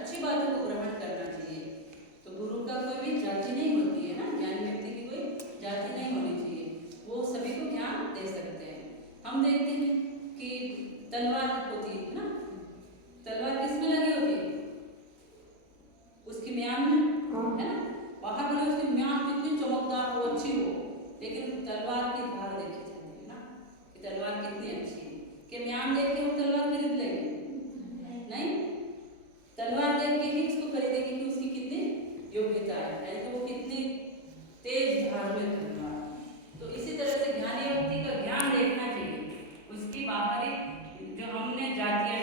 अच्छी बातों को ग्रहण करना चाहिए। तो गुरु का कोई भी जाति नहीं होती है ना, ज्ञानी व्यक्ति की कोई जाति नहीं होनी चाहिए, वो सभी को ज्ञान दे सकते हैं। हम देखते हैं कि तलवार होती है ना, तलवार किसमें लगी होती है? उसकी म्यान में, है ना। बाहर भले उसकी म्यान कितनी चमकदार हो, अच्छी हो, लेकिन तलवार की धार देखी जाती है ना कि तलवार कितनी अच्छी है। कि म्यान देख के हम तलवार खरीद लेंगे? नहीं, तलवार देख के ही उसको खरीदेंगे कि उसकी कितनी योग्यता है, तो वो कितनी तेज धार में तलवार। तो इसी तरह से ज्ञानी व्यक्ति का ज्ञान देखना चाहिए, उसकी बाहरी जो हमने जातियां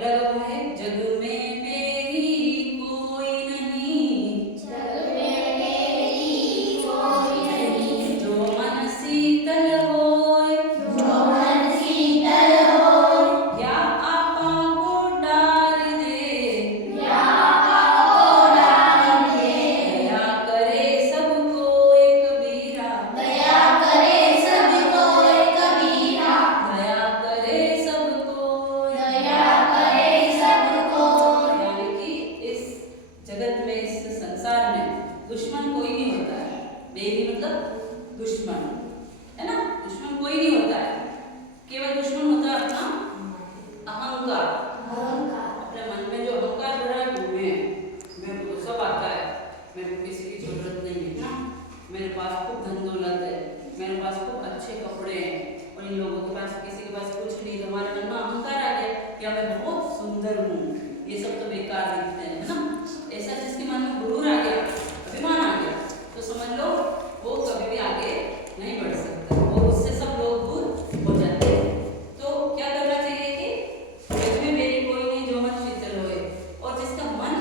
अगला गाना है जग में मेरी कोई नहीं, जग में मेरी कोई नहीं, जो मन शीतल होए, जो मन शीतल होए, या आपा को डार दे, या आपको डाल दे, दया करे सबको एक कबीरा, दया करे सबको एक कबीरा, दया करे सबको, दया करे सबको। यानी कि इस जगत में, इस संसार में दुश्मन कोई नहीं होता है। बेरी मतलब दुश्मन, है ना? दुश्मन कोई नहीं होता है, केवल दुश्मन होता है अपना अहंकार। अपने मन में जो अहंकार भरा है वो मेरे को सब आता है, मेरे को किसी की जरूरत नहीं है ना, मेरे पास खूब धन दौलत है, मेरे पास खूब अच्छे कपड़े हैं, और इन लोगों के पास, किसी के पास कुछ नहीं। हमारे मन में अहंकार आ गया या मैं बहुत सुंदर हूँ, ये सब तो बेकार दिखते हैं, है ना? ऐसा जिसके मन में गुरूर आ गया, अभिमान आ गया, तो समझ लो वो कभी भी आगे नहीं बढ़ सकता, और उससे सब लोग दूर हो जाते हैं। तो क्या करना चाहिए कि जग में मेरी कोई नहीं, जो मन शीतल होए, और जिसका मन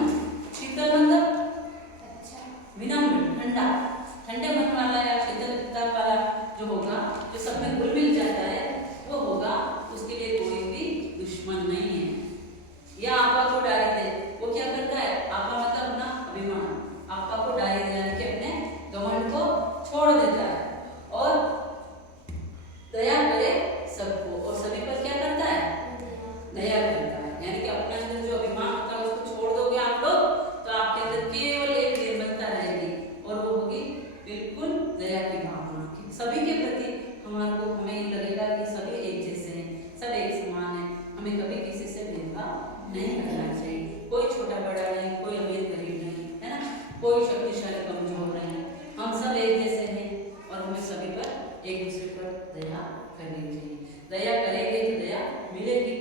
शीतल मतलब विनम्र, ठंडा, ठंडे मन वाला या शीतलता वाला जो होगा, जो सब में घुल मिल जाता है, वो होगा, उसके लिए कोई भी दुश्मन नहीं है। या आपा को डारी दे, वो क्या करता है? आपा मतलब अपना अभिमान, आपा को डारी दे यानी कि अपने घमंड को छोड़ देता है, और दया करे सबको, और सभी पर क्या करता है? दया करता है। यानी कि अपने अंदर जो अभिमान होता है उसको छोड़ दोगे आप लोग, तो आपके अंदर केवल एक निर्मलता रहेगी, और वो होगी बिल्कुल दया की भावना की सभी के प्रति। हमें ये लगेगा कि सभी एक जैसे हैं, सब एक समान है, हमें कभी किसी से भेदभाव नहीं करना चाहिए, कोई छोटा बड़ा नहीं, कोई अमीर गरीब नहीं, है ना? कोई शक्तिशाली कमजोर नहीं, हम सब एक जैसे हैं, और हमें सभी पर एक दूसरे पर दया करनी चाहिए। दया करेंगे तो दया मिलेगी,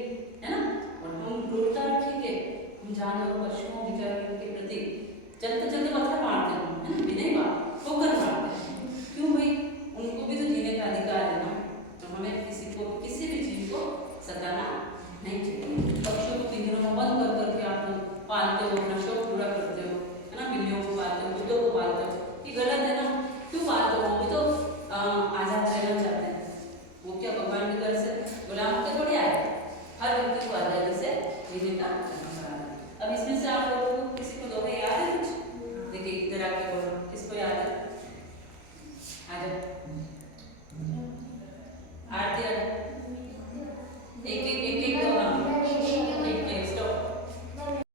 है ना? और हम क्रूरता रखेंगे, हम जानवरों, पशुओं, विचारों के प्रति चलते चलते पत्थर मारते हैं, है ना? विनय बात